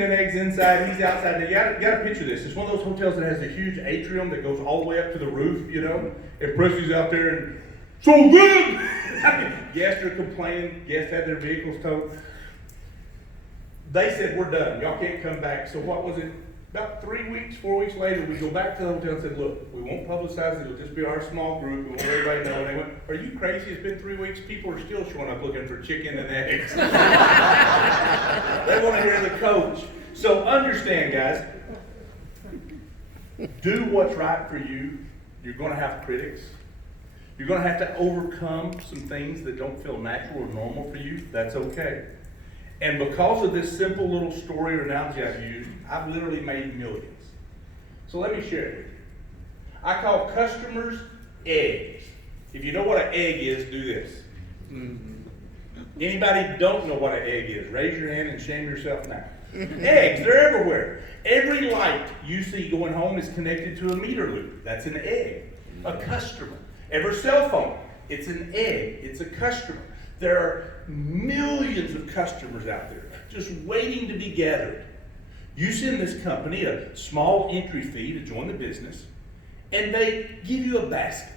and eggs inside, he's outside. Now, you gotta picture this. It's one of those hotels that has a huge atrium that goes all the way up to the roof, you know? And Presley's out there and, so good! Guests are complaining, guests had their vehicles towed. They said, we're done, y'all can't come back. So what was it? About 3 weeks, 4 weeks later, we go back to the hotel and said, look, we won't publicize it, it'll just be our small group, we won't let everybody know. And they went, are you crazy? It's been 3 weeks, people are still showing up looking for chicken and eggs. They want to hear the coach. So understand, guys, do what's right for you. You're going to have critics. You're going to have to overcome some things that don't feel natural or normal for you. That's okay. And because of this simple little story or analogy I've used, I've literally made millions. So let me share it with you. I call customers eggs. If you know what an egg is, do this. Anybody don't know what an egg is, raise your hand and shame yourself now. Eggs, they're everywhere. Every light you see going home is connected to a meter loop. That's an egg. A customer. Every cell phone, it's an egg. It's a customer. There are millions of customers out there just waiting to be gathered. You send this company a small entry fee to join the business, and they give you a basket.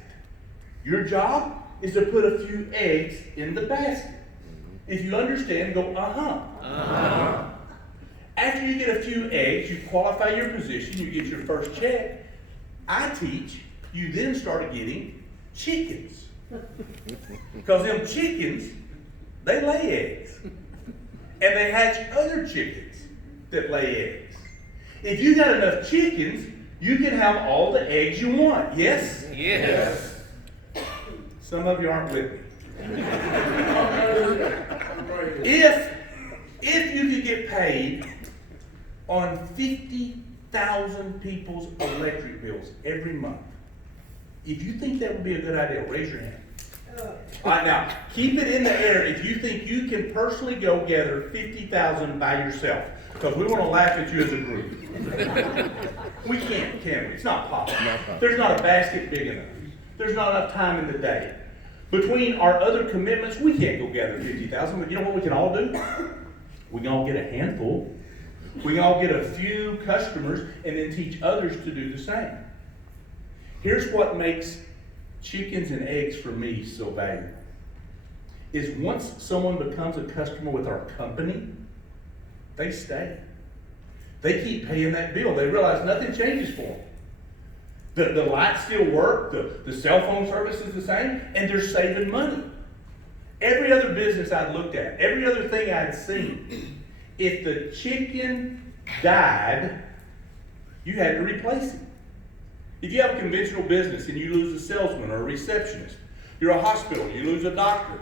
Your job is to put a few eggs in the basket. If you understand, go, uh-huh. After you get a few eggs, you qualify your position, you get your first check. I teach, you then start getting chickens. Because them chickens, they lay eggs. And they hatch other chickens that lay eggs. If you got enough chickens, you can have all the eggs you want. Yes? Yes. Some of you aren't with me. If you could get paid on 50,000 people's electric bills every month, if you think that would be a good idea, raise your hand. All right, now, keep it in the air if you think you can personally go gather 50,000 by yourself, because we want to laugh at you as a group. We can't, can we? It's not possible. There's not a basket big enough. There's not enough time in the day. Between our other commitments, we can't go gather 50,000, but you know what we can all do? We can all get a handful. We can all get a few customers and then teach others to do the same. Here's what makes chickens and eggs for me so valuable. Is once someone becomes a customer with our company, they stay. They keep paying that bill. They realize nothing changes for them. The lights still work, the cell phone service is the same, and they're saving money. Every other business I'd looked at, every other thing I'd seen, if the chicken died, you had to replace it. If you have a conventional business and you lose a salesman or a receptionist, you're a hospital, you lose a doctor.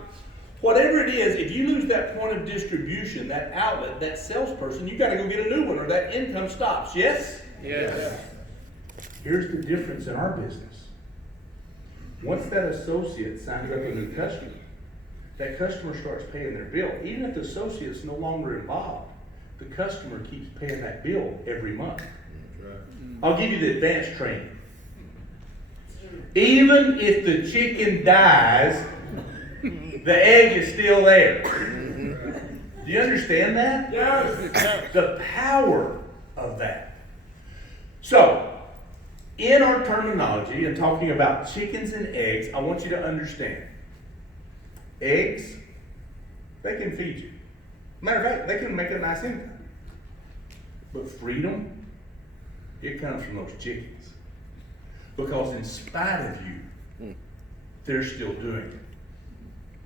Whatever it is, if you lose that point of distribution, that outlet, that salesperson, you got to go get a new one or that income stops. Yes? Yes. Here's the difference in our business. Once that associate signs up a new customer, that customer starts paying their bill. Even if the associate's no longer involved, the customer keeps paying that bill every month. Right. I'll give you the advanced training. Even if the chicken dies, the egg is still there. Do you understand that? Yes. The power of that. So, in our terminology and talking about chickens and eggs, I want you to understand. Eggs, they can feed you. Matter of fact, they can make a nice income. But freedom, it comes from those chickens. Because in spite of you, they're still doing it.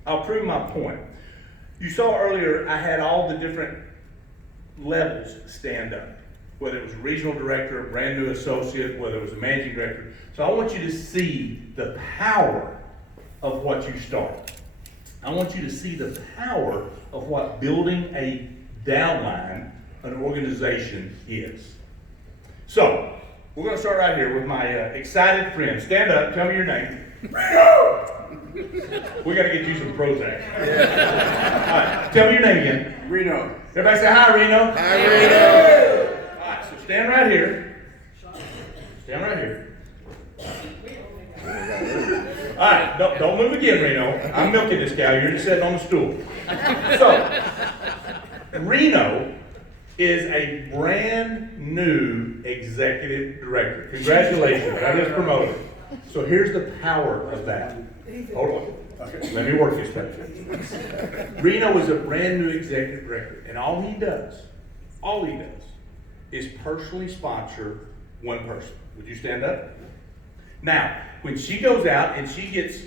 I'll prove my point. You saw earlier I had all the different levels stand up. Whether it was a regional director, a brand new associate, whether it was a managing director. So I want you to see the power of what you start. I want you to see the power of what building a downline, an organization is. So, we're going to start right here with my excited friend. Stand up, tell me your name. Reno! We got to get you some Prozac. Yeah. All right, tell me your name again. Reno. Everybody say hi, Reno. Hi, Reno. All right, so stand right here. Stand right here. All right, don't move again, Reno. I'm milking this cow. You're just sitting on the stool. So, Reno is a brand new executive director. Congratulations, I just promoted. So here's the power of that. Hold on. Okay, let me work this back. Reno is a brand new executive director, and all he does is personally sponsor one person. Would you stand up? Now, when she goes out and she gets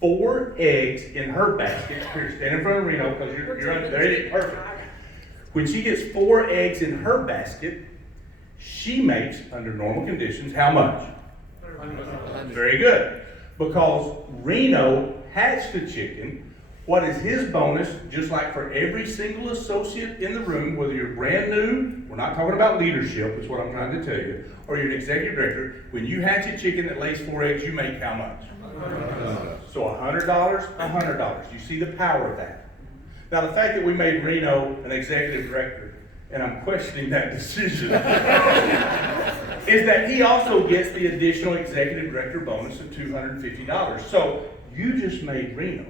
4 eggs in her basket, here, stand in front of Reno because you're under there. It is perfect. When she gets 4 eggs in her basket, she makes, under normal conditions, how much? Very good. Because Reno hatched the chicken. What is his bonus, just like for every single associate in the room, whether you're brand new, we're not talking about leadership, is what I'm trying to tell you, or you're an executive director, when you hatch a chicken that lays 4 eggs, you make how much? So $100, $100. You see the power of that. Now the fact that we made Reno an executive director, and I'm questioning that decision, is that he also gets the additional executive director bonus of $250. So you just made Reno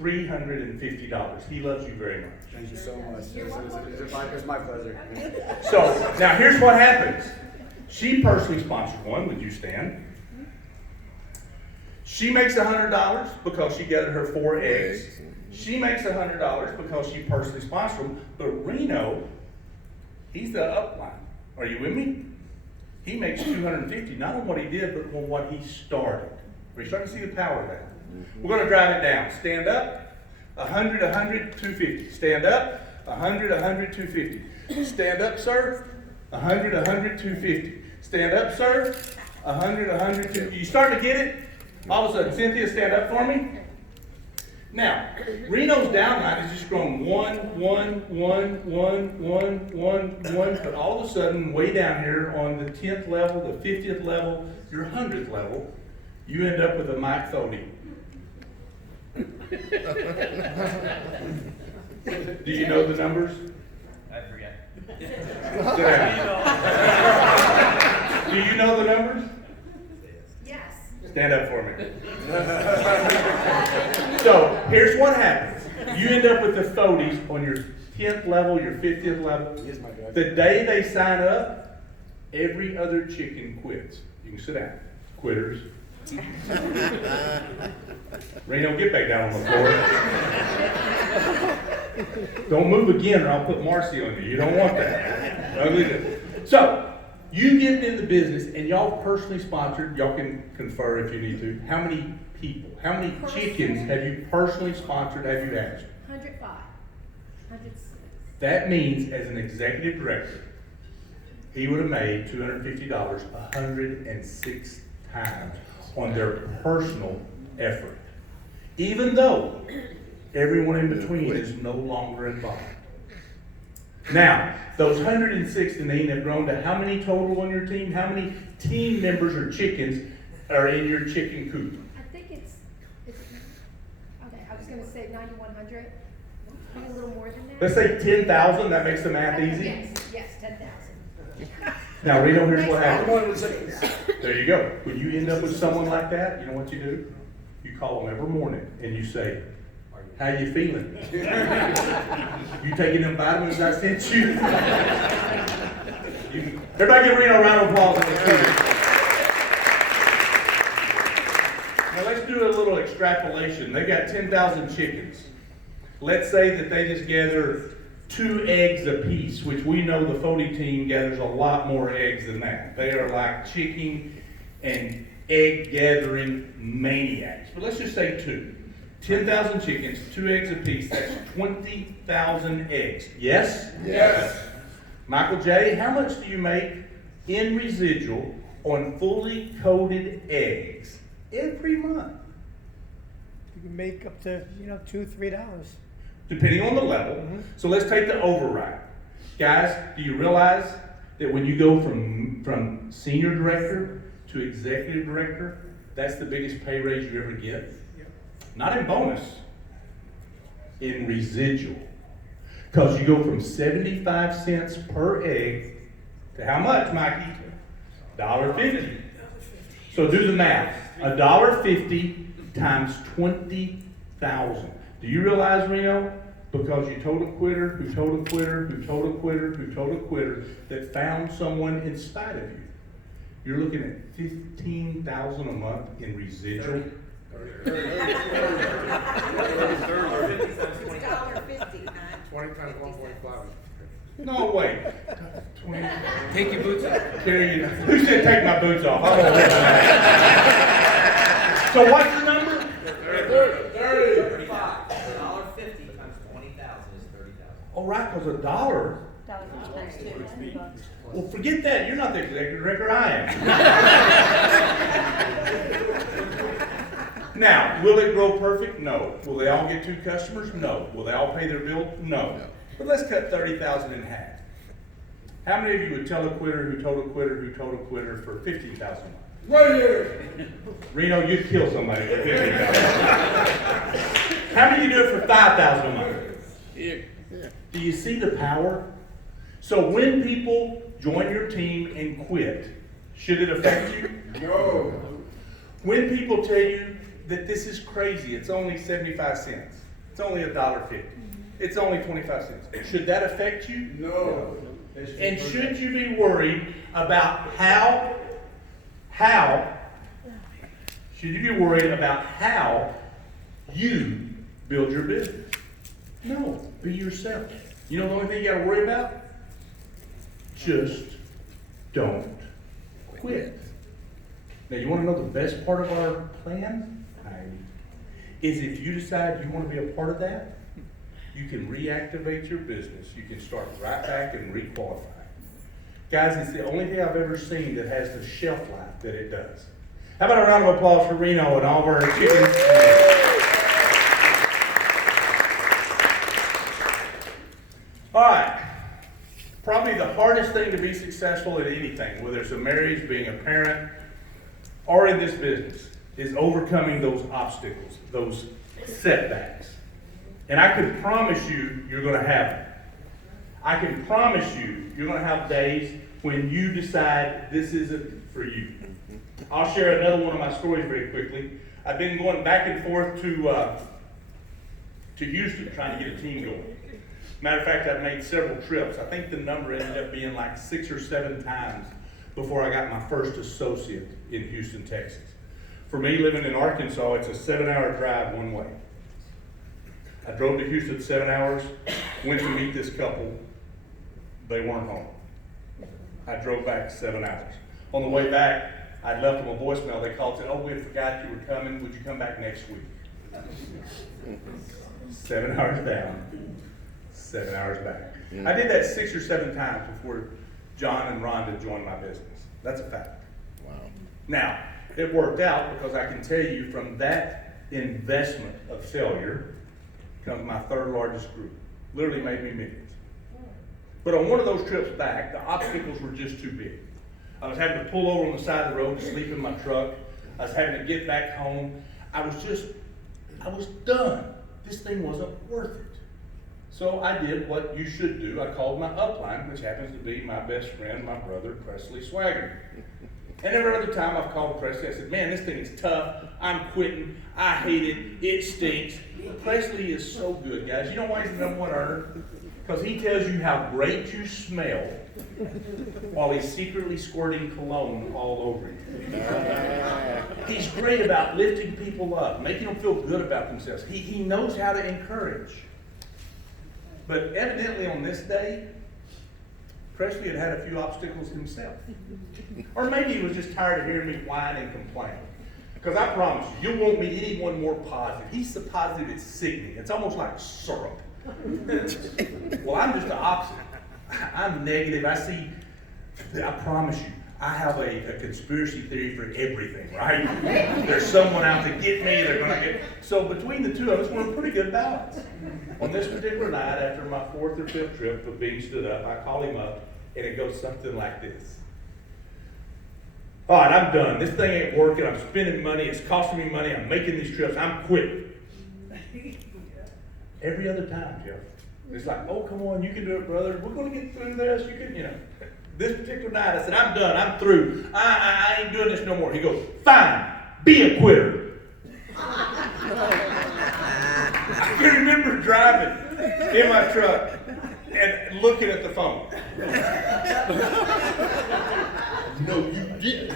$350. He loves you very much. Thank you so much. It's my pleasure. So now here's what happens. She personally sponsored one. Would you stand? She makes $100 because she gathered her 4 eggs. She makes $100 because she personally sponsored them. But Reno, he's the upline. Are you with me? He makes $250, not on what he did, but on what he started. Are you starting to see the power of that? We're going to drive it down. Stand up. 100, 100, 250. Stand up. 100, 100, 250. Stand up, sir. 100, 100, 250. Stand up, sir. 100, 100, 250. You starting to get it? All of a sudden, Cynthia, stand up for me. Now, Reno's downline has just grown 1, 1, 1, 1, 1, 1, 1, but all of a sudden, way down here on the 10th level, the 50th level, your 100th level, you end up with a Mike Thody. Do you know the numbers? I forget. Do you know the numbers? Yes. Stand up for me. So here's what happens. You end up with the Thodies on your 10th level, your 50th level. The day they sign up, every other chicken quits. You can sit down. Quitters. Reno, get back down on the floor. Don't move again or I'll put Marcy on you. You don't want that. Ugly. So, you get in the business and y'all personally sponsored, y'all can confer if you need to, how many people, how many chickens have you personally sponsored, have you hatched? 105. 106. That means as an executive director, he would have made $250 106 times on their personal effort. Even though everyone in between is no longer involved. Now, those 106 and they have grown to how many total on your team? How many team members or chickens are in your chicken coop? I think it's okay, I was going to say 9,100. Maybe a little more than that. Let's say 10,000, that makes the math easy. Yes, 10,000. Now, Reno, here's what happens. There you go. When you end up with someone like that, you know what you do? You call them every morning and you say, how you feeling? You taking them vitamins I sent you? Everybody give Reno a round of applause. Now let's do a little extrapolation. They got 10,000 chickens. Let's say that they just gather 2 eggs apiece, which we know the Fody team gathers a lot more eggs than that. They are like chicken and egg gathering maniacs. But let's just say 2. 10,000 chickens, 2 eggs apiece, that's 20,000 eggs. Yes? Yes. Michael J., how much do you make in residual on fully coated eggs every month? You can make up to, $2, $3. Depending on the level. So let's take the override. Guys, do you realize that when you go from senior director to executive director, that's the biggest pay raise you ever get? Not in bonus, in residual. Because you go from 75 cents per egg to how much, Mikey? $1.50. So do the math. $1.50 times 20,000. Do you realize, Reno, Because you told a quitter, who told a quitter, who told a quitter, who told a quitter, that found someone in spite of you. You're looking at $15,000 a month in residual. $1.50. 20 times 1.5. No, wait. 20. Take your boots off. Carry you. Who said take my boots off? I won't let that. So what's the number? 35. $1.50 times 20,000 is 30,000. Oh, right, because $1. Well, forget that. You're not the executive director. I am. Now, will it grow perfect? No. Will they all get 2 customers? No. Will they all pay their bill? No. But let's cut 30,000 in half. How many of you would tell a quitter who told a quitter who told a quitter for 15,000 a month? Right here. Reno, you'd kill somebody for 15,000. How many of you do it for 5,000 a month? Do you see the power? So when people join your team and quit, should it affect you? No. When people tell you that this is crazy, it's only 75 cents, it's only $1.50, it's only 25 cents, should that affect you? No. And should you be worried about should you be worried about how you build your business? No, be yourself. You know the only thing you gotta worry about? Just don't quit. Now, you wanna know the best part of our plan? Is if you decide you wanna be a part of that, you can reactivate your business. You can start right back and requalify. Guys, it's the only thing I've ever seen that has the shelf life that it does. How about a round of applause for Reno and all of our chickens? All right. Probably the hardest thing to be successful at anything, whether it's a marriage, being a parent, or in this business, is overcoming those obstacles, those setbacks. And I can promise you, you're going to have it. I can promise you, you're going to have days when you decide this isn't for you. I'll share another one of my stories very quickly. I've been going back and forth to Houston trying to get a team going. Matter of fact, I've made several trips. I think the number ended up being like 6 or 7 times before I got my first associate in Houston, Texas. For me, living in Arkansas, it's a 7-hour drive one way. I drove to Houston 7 hours, went to meet this couple. They weren't home. I drove back 7 hours. On the way back, I'd left them a voicemail. They called and said, "Oh, we forgot you were coming. Would you come back next week?" 7 hours down, 7 hours back. I did that 6 or 7 times before John and Rhonda joined my business. That's a fact. Wow. Now, it worked out because I can tell you from that investment of failure comes my 3rd largest group. Literally made me millions. But on one of those trips back, the obstacles were just too big. I was having to pull over on the side of the road to sleep in my truck. I was having to get back home. I was done. This thing wasn't worth it. So I did what you should do. I called my upline, which happens to be my best friend, my brother, Presley Swagerty. And every other time I've called Presley, I said, "Man, this thing is tough. I'm quitting. I hate it. It stinks." Presley is so good, guys. You know why he's the #1 earner? Because he tells you how great you smell while he's secretly squirting cologne all over you. He's great about lifting people up, making them feel good about themselves. He knows how to encourage. But evidently on this day, Presley had a few obstacles himself. Or maybe he was just tired of hearing me whine and complain. Because I promise you, you won't meet anyone more positive. He's so positive it's sickening. It's almost like syrup. Well, I'm just the opposite. I'm negative. I promise you, I have a conspiracy theory for everything, right? There's someone out to get me, they're gonna get. So between the two of us, we're a pretty good balance. On this particular night, after my 4th or 5th trip of being stood up, I call him up, and it goes something like this. "All right, I'm done. This thing ain't working. I'm spending money. It's costing me money. I'm making these trips. I'm quitting." Every other time, Jeff. It's like, "Oh, come on, you can do it, brother. We're going to get through this. You can, you know." This particular night, I said, "I'm done. I'm through. I ain't doing this no more." He goes, "Fine. Be a quitter." I can remember driving in my truck and looking at the phone. No, you didn't.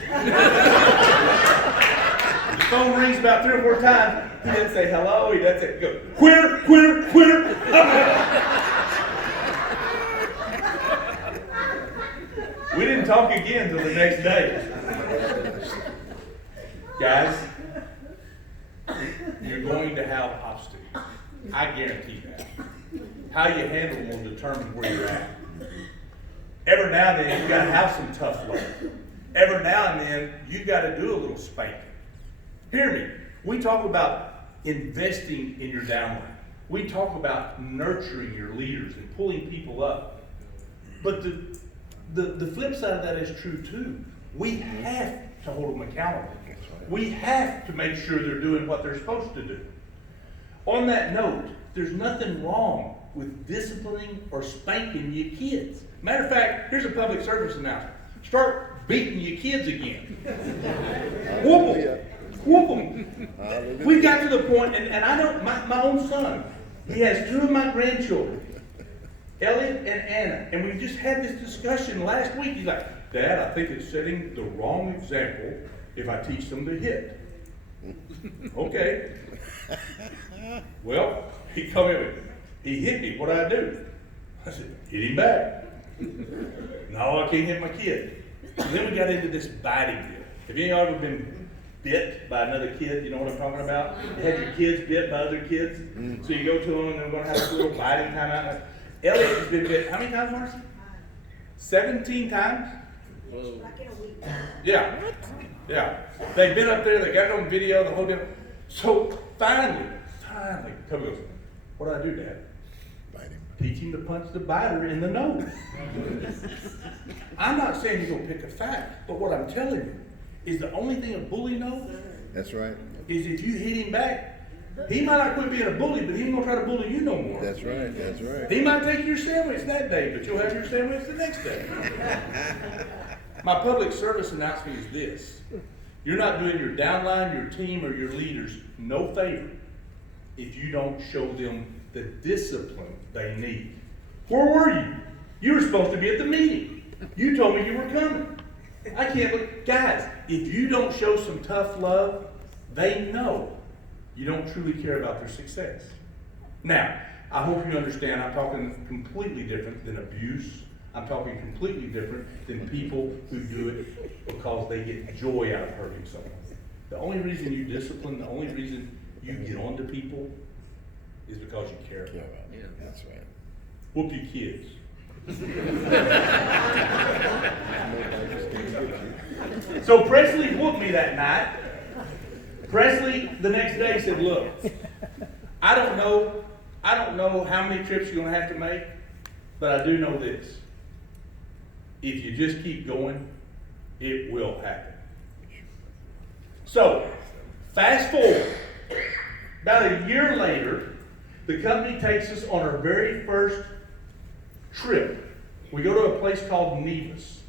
The phone rings about 3 or 4 times. He doesn't say hello. He doesn't say, go, quitter, quitter, quitter. We didn't talk again till the next day. Guys, you're going to have obstacles. I guarantee that. How you handle them will determine where you're at. Every now and then, you got to have some tough love. Every now and then, you got to do a little spanking. Hear me. We talk about investing in your downline. We talk about nurturing your leaders and pulling people up. But the flip side of that is true too. We have to hold them accountable. We have to make sure they're doing what they're supposed to do. On that note, there's nothing wrong with disciplining or spanking your kids. Matter of fact, here's a public service announcement. Start beating your kids again. Whoop them. Whoop them. We got to the point, and I know my own son, he has 2 of my grandchildren, Elliot and Anna, and we just had this discussion last week. He's like, Dad, I think it's setting the wrong example if I teach them to hit. Okay. Well, he come in, he hit me, what do I do? I said, hit him back. No, I can't hit my kid. And then we got into this biting deal. Have you ever been bit by another kid? You know what I'm talking about? You had your kids bit by other kids. So you go to them and they're going to have a little biting time out. Elliot has been bit how many times, Marcy? 17 times? Like in a week. Yeah. Yeah. They've been up there, they got it on video, the whole deal. So finally, Toby goes, what do I do, Dad? Bite him. Teach him to punch the biter in the nose. I'm not saying you're going to pick a fight, but what I'm telling you is the only thing a bully knows That's right. is if you hit him back, he might not quit being a bully, but he ain't going to try to bully you no more. That's right. That's right. He might take your sandwich that day, but you'll have your sandwich the next day. My public service announcement is this. You're not doing your downline, your team, or your leaders no favor if you don't show them the discipline they need. Where were you? You were supposed to be at the meeting. You told me you were coming. I can't look. Guys, if you don't show some tough love, they know you don't truly care about their success. Now, I hope you understand I'm talking completely different than abuse. I'm talking completely different than people who do it because they get joy out of hurting someone. The only reason you discipline, the only reason you get on to people is because you care about them. Yeah, that's right. Whoop your kids. So Presley whooped me that night. Presley the next day said, look, I don't know how many trips you're going to have to make, but I do know this. If you just keep going, it will happen. So, fast forward. About a year later, the company takes us on our very first trip. We go to a place called Nevis.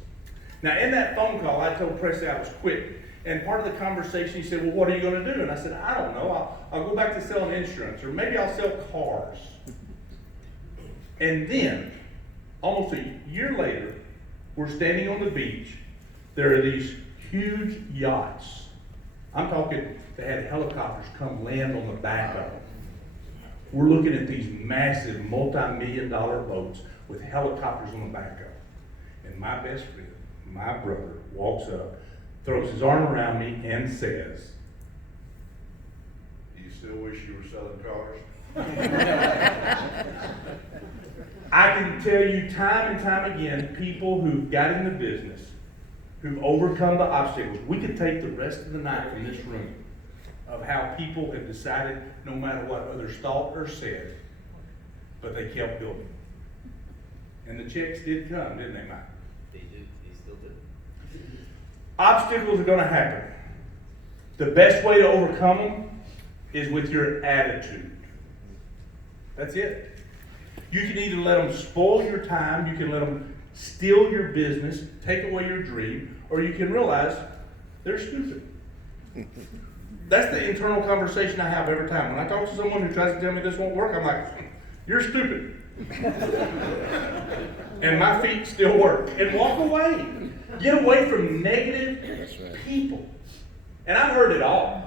Now, in that phone call, I told Presley I was quitting. And part of the conversation, he said, well, what are you going to do? And I said, I don't know. I'll go back to selling insurance, or maybe I'll sell cars. And then, almost a year later, we're standing on the beach. There are these huge yachts. I'm talking, they had helicopters come land on the back of them. We're looking at these massive multi-million-dollar boats with helicopters on the back of them. And my best friend, my brother, walks up, throws his arm around me and says, Do you still wish you were selling cars? I can tell you time and time again, people who've got in the business, who've overcome the obstacles. We could take the rest of the night from this room of how people have decided, no matter what others thought or said, but they kept building. And the checks did come, didn't they, Mike? They do. They still do. Obstacles are going to happen. The best way to overcome them is with your attitude. That's it. You can either let them spoil your time, you can let them steal your business, take away your dream, or you can realize they're stupid. That's the internal conversation I have every time. When I talk to someone who tries to tell me this won't work, I'm like, You're stupid. And my feet still work. And walk away. Get away from negative That's right. people. And I've heard it all.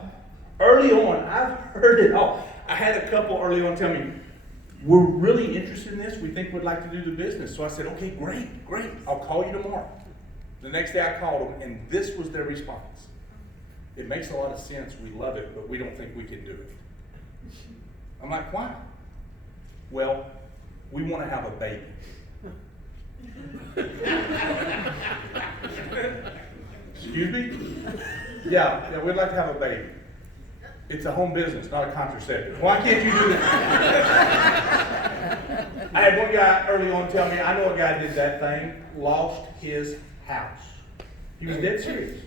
Early on, I've heard it all. I had a couple early on tell me, we're really interested in this. We think we'd like to do the business. So I said, okay, great. I'll call you tomorrow. The next day I called them, and this was their response. It makes a lot of sense. We love it, but we don't think we can do it. I'm like, why? Well, we want to have a baby. Excuse me? Yeah, we'd like to have a baby. It's a home business, not a contraceptive. Why can't you do that? I had one guy early on tell me, I know a guy did that thing, lost his house. He was dead serious.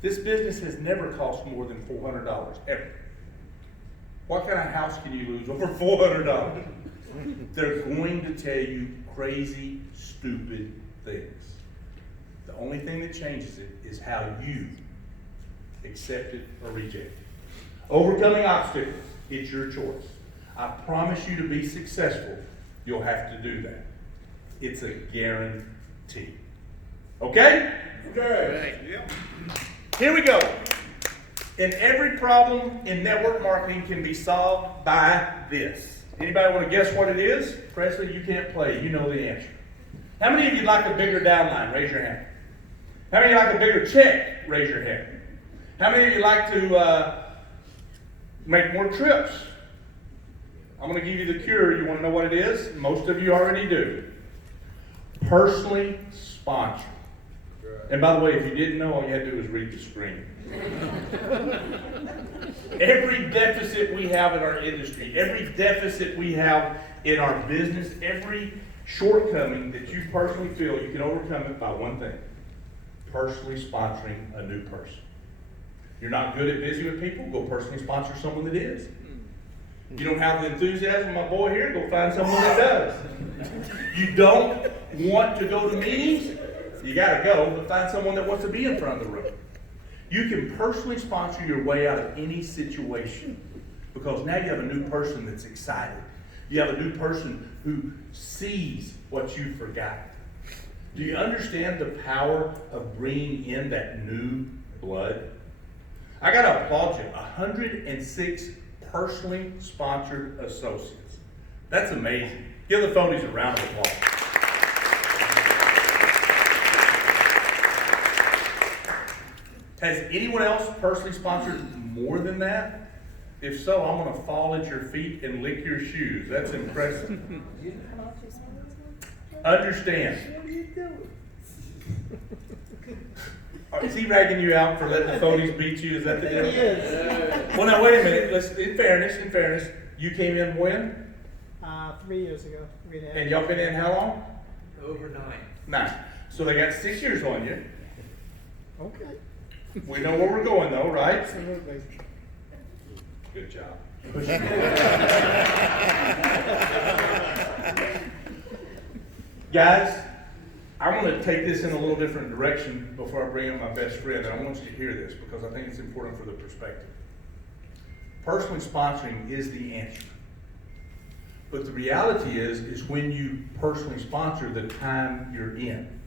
This business has never cost more than $400, ever. What kind of house can you lose over $400? They're going to tell you crazy, stupid things. The only thing that changes it is how you accept it or reject it. Overcoming obstacles, it's your choice. I promise you to be successful, you'll have to do that. It's a guarantee. Okay? Okay. Here we go. And every problem in network marketing can be solved by this. Anybody want to guess what it is? Presley, you can't play. You know the answer. How many of you like a bigger downline? Raise your hand. How many of you like a bigger check? Raise your hand. How many of you like to make more trips? I'm going to give you the cure. You want to know what it is? Most of you already do. Personally sponsor. And by the way, if you didn't know, all you had to do was read the screen. Every deficit we have in our industry, every deficit we have in our business, every shortcoming that you personally feel, you can overcome it by one thing: personally sponsoring a new person. You're not good at busy with people, go personally sponsor someone that is. You don't have the enthusiasm, my boy here, go find someone that does. You don't want to go to meetings, you gotta go, but find someone that wants to be in front of the room. You can personally sponsor your way out of any situation because now you have a new person that's excited. You have a new person who sees what you forgot. Do you understand the power of bringing in that new blood? I gotta applaud you. 106 personally sponsored associates. That's amazing. Give the phonies a round of applause. Has anyone else personally sponsored more than that? If so, I'm going to fall at your feet and lick your shoes. That's impressive. Understand. Is he ragging you out for letting the phonies beat you? Is that the deal? Yes. Well, now wait a minute. In fairness, you came in when? 3 years ago. 3.5. And y'all been in how long? Over 9. 9. So they got 6 years on you. Okay. We know where we're going though, right? Absolutely. Good job. Guys, I want to take this in a little different direction before I bring in my best friend, and I want you to hear this because I think it's important for the perspective. Personally sponsoring is the answer. But the reality is when you personally sponsor, the time you're in.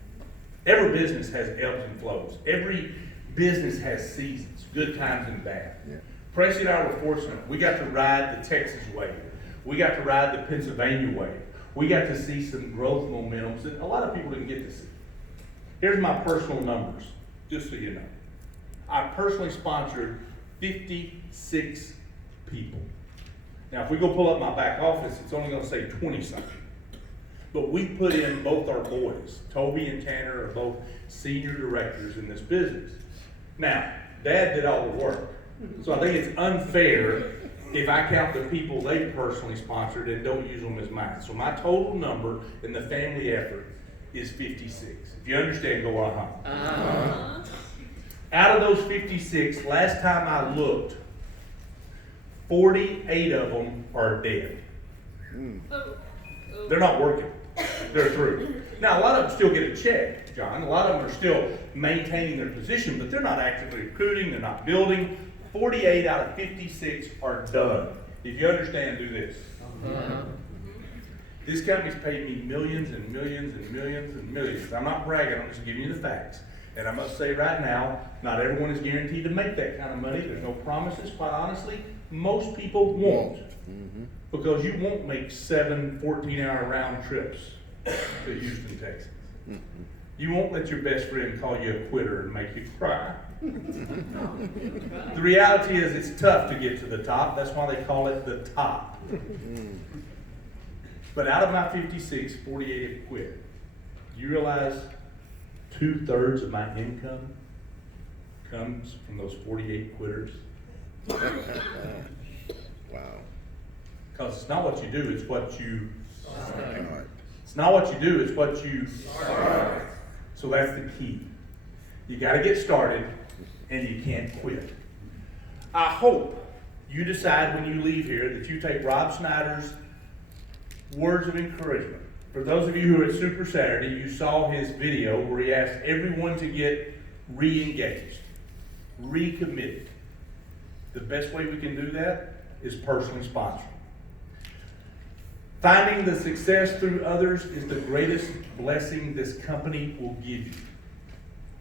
Every business has ebbs and flows. Every business has seasons, good times and bad. Yeah. Presley and I were fortunate. We got to ride the Texas wave. We got to ride the Pennsylvania wave. We got to see some growth momentums that a lot of people didn't get to see. Here's my personal numbers, just so you know. I personally sponsored 56 people. Now, if we go pull up my back office, it's only going to say 20-something. But we put in both our boys. Toby and Tanner are both senior directors in this business. Now, Dad did all the work. So I think it's unfair if I count the people they personally sponsored and don't use them as mine. So my total number in the family effort is 56. If you understand, go on. Out of those 56, last time I looked, 48 of them are dead. They're not working. They're through. Now, a lot of them still get a check, John. A lot of them are still maintaining their position, but they're not actively recruiting. They're not building. 48 out of 56 are done. If you understand, do this. This company's paid me millions and millions and millions and millions. I'm not bragging, I'm just giving you the facts. And I must say right now, not everyone is guaranteed to make that kind of money. There's no promises, quite honestly. Most people won't. Because you won't make 7 14-hour round trips to Houston, Texas. You won't let your best friend call you a quitter and make you cry. The reality is it's tough to get to the top. That's why they call it the top. But out of my 56, 48 have quit. Do you realize 2/3 of my income comes from those 48 quitters? Wow. Because it's not what you do, it's what you Start. It's not what you do, it's what you start. So that's the key. You got to get started, and you can't quit. I hope you decide when you leave here that you take Rob Snyder's words of encouragement. For those of you who are at Super Saturday, you saw his video where he asked everyone to get re-engaged, recommitted. The best way we can do that is personally sponsoring. Finding the success through others is the greatest blessing this company will give you.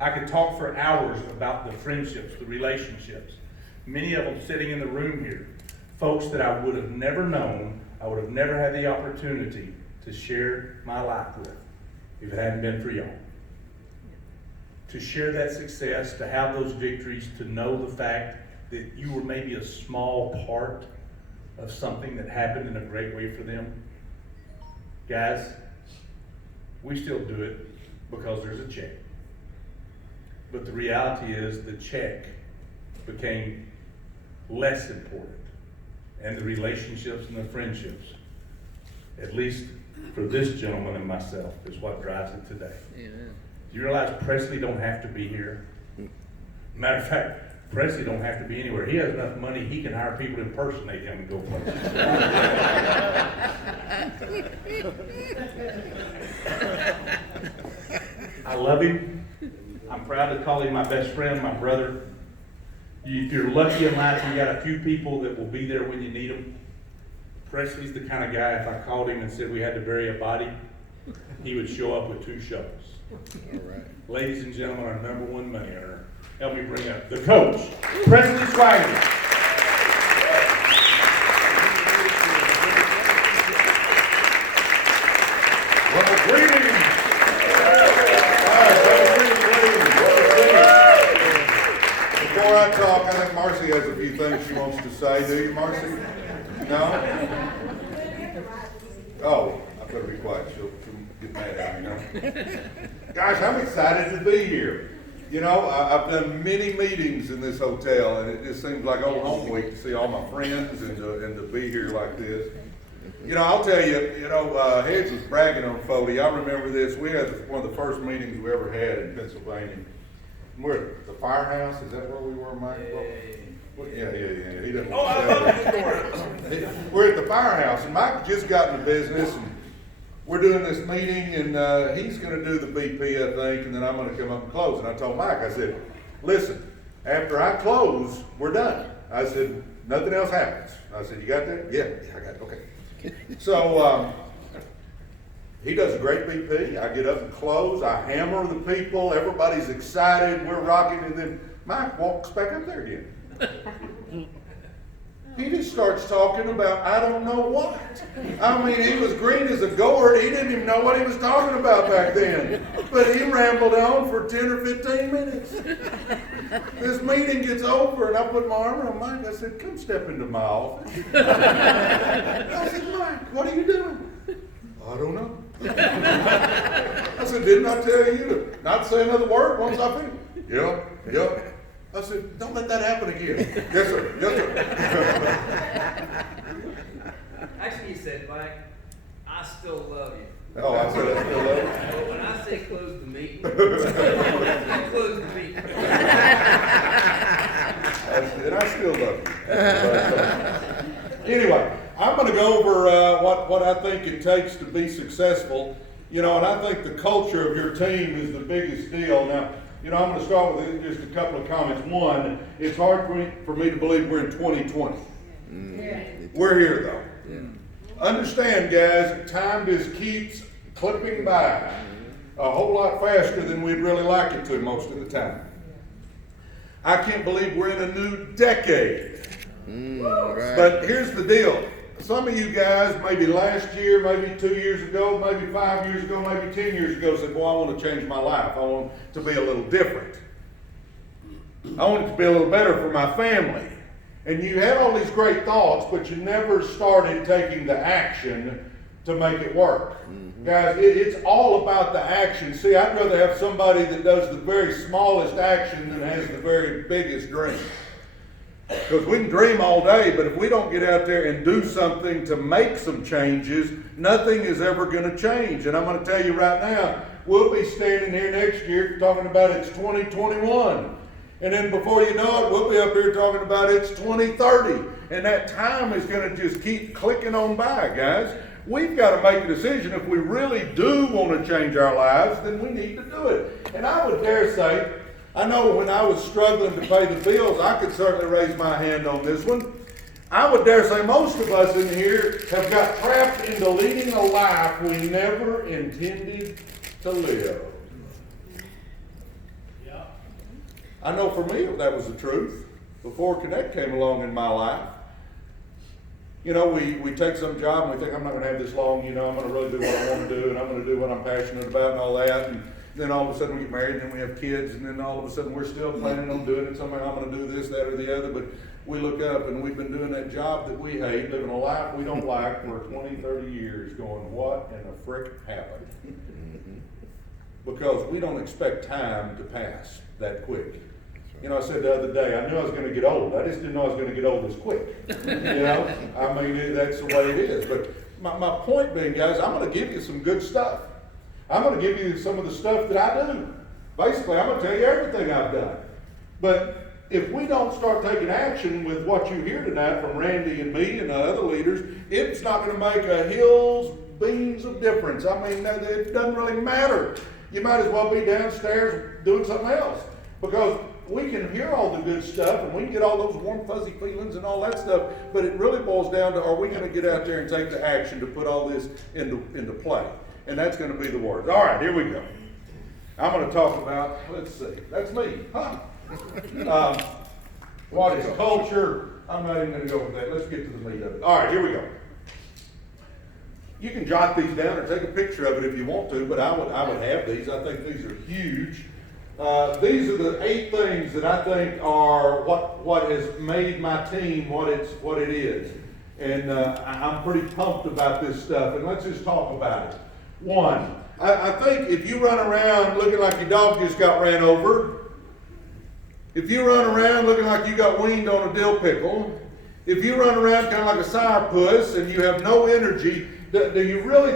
I could talk for hours about the friendships, the relationships. Many of them sitting in the room here. Folks that I would have never known, I would have never had the opportunity to share my life with if it hadn't been for y'all. To share that success, to have those victories, to know the fact that you were maybe a small part of something that happened in a great way for them. Guys, we still do it because there's a check. But the reality is the check became less important. And the relationships and the friendships, at least for this gentleman and myself, is what drives it today. Do you realize Presley don't have to be here? Matter of fact, Presley don't have to be anywhere. He has enough money, he can hire people to impersonate him and go places. I love him. I'm proud to call him my best friend, my brother. If you're lucky in life, you got a few people that will be there when you need them. Presley's the kind of guy, if I called him and said we had to bury a body, he would show up with 2 shovels. All right. Ladies and gentlemen, our #1 money earner. Help me bring up the coach, Presley Swagerty. Well, greetings. Before I talk, I think Marcy has a few things she wants to say. Do you, Marcy? No? Oh, I better be quiet. She'll get mad at me, no? Gosh, I'm excited to be here. You know, I've done many meetings in this hotel, and it just seems like old home week to see all my friends and to be here like this. You know, I'll tell you, Hedge was bragging on Foley. I remember this. We had one of the first meetings we ever had in Pennsylvania. We're at the firehouse. Is that where we were, Mike? Yeah. He doesn't. Oh, I love that story. We're at the firehouse, and Mike just got into business, and we're doing this meeting, and he's going to do the BP, I think, and then I'm going to come up and close. And I told Mike, I said, listen, after I close, we're done. I said, nothing else happens. I said, you got that? Yeah, I got it. Okay. So he does a great BP. I get up and close. I hammer the people. Everybody's excited. We're rocking. And then Mike walks back up there again. He just starts talking about I don't know what. I mean, he was green as a gourd. He didn't even know what he was talking about back then. But he rambled on for 10 or 15 minutes. This meeting gets over, and I put my arm around Mike. I said, come step into my office. I said, Mike, what are you doing? I don't know. I said, didn't I tell you to not say another word once I finish? Yep. I said, don't let that happen again. Yes, sir. Actually, you said, Mike, I still love you. Oh, I said I still love you. But when I say close the meeting, you close the meeting. And I still love you. Anyway, I'm going to go over what I think it takes to be successful. And I think the culture of your team is the biggest deal. Now, I'm going to start with just a couple of comments. One, it's hard for me to believe we're in 2020. We're here, though. understand, guys, time just keeps clipping by a whole lot faster than we'd really like it to most of the time. I can't believe we're in a new decade. Right. But here's the deal. Some of you guys, maybe last year, maybe 2 years ago, maybe 5 years ago, maybe 10 years ago, said, boy, I want to change my life. I want to be a little different. I want it to be a little better for my family. And you had all these great thoughts, but you never started taking the action to make it work. Guys, it's all about the action. See, I'd rather have somebody that does the very smallest action than has the very biggest dream. Because we can dream all day, but if we don't get out there and do something to make some changes, nothing is ever going to change. And I'm going to tell you right now, we'll be standing here next year talking about it's 2021. And then before you know it, we'll be up here talking about it's 2030. And that time is going to just keep clicking on by, guys. We've got to make a decision. If we really do want to change our lives, then we need to do it. And I would dare say, I know when I was struggling to pay the bills, I could certainly raise my hand on this one. I would dare say most of us in here have got trapped into leading a life we never intended to live. Yeah. I know for me that was the truth. Before Kynect came along in my life, you know, we take some job and we think, I'm not going to have this long, you know, I'm going to really do what I want to do, and I'm going to do what I'm passionate about and all that. And then all of a sudden we get married, and then we have kids, and then all of a sudden we're still planning on doing it. Somehow I'm going to do this, that, or the other. But we look up and we've been doing that job that we hate, living a life we don't like for 20, 30 years, going, what in the frick happened? Because we don't expect time to pass that quick. You know, I said the other day, I knew I was going to get old. I just didn't know I was going to get old this quick. You know, I mean, that's the way it is. But my point being, guys, I'm going to give you some good stuff. I'm going to give you some of the stuff that I do. Basically, I'm going to tell you everything I've done. But if we don't start taking action with what you hear tonight from Randy and me and the other leaders, it's not going to make a hill's beans of difference. I mean, it doesn't really matter. You might as well be downstairs doing something else. Because we can hear all the good stuff and we can get all those warm, fuzzy feelings and all that stuff, but it really boils down to, are we going to get out there and take the action to put all this into play? And that's going to be the words. All right, here we go. I'm going to talk about, let's see, that's me, huh? What is culture? I'm not even going to go with that. Let's get to the meat of it. All right, here we go. You can jot these down or take a picture of it if you want to, but I would have these. I think these are huge. These are the 8 things that I think are what has made my team what it is. And I'm pretty pumped about this stuff. And let's just talk about it. 1, I think if you run around looking like your dog just got ran over, if you run around looking like you got weaned on a dill pickle, if you run around kind of like a sourpuss and you have no energy, do you really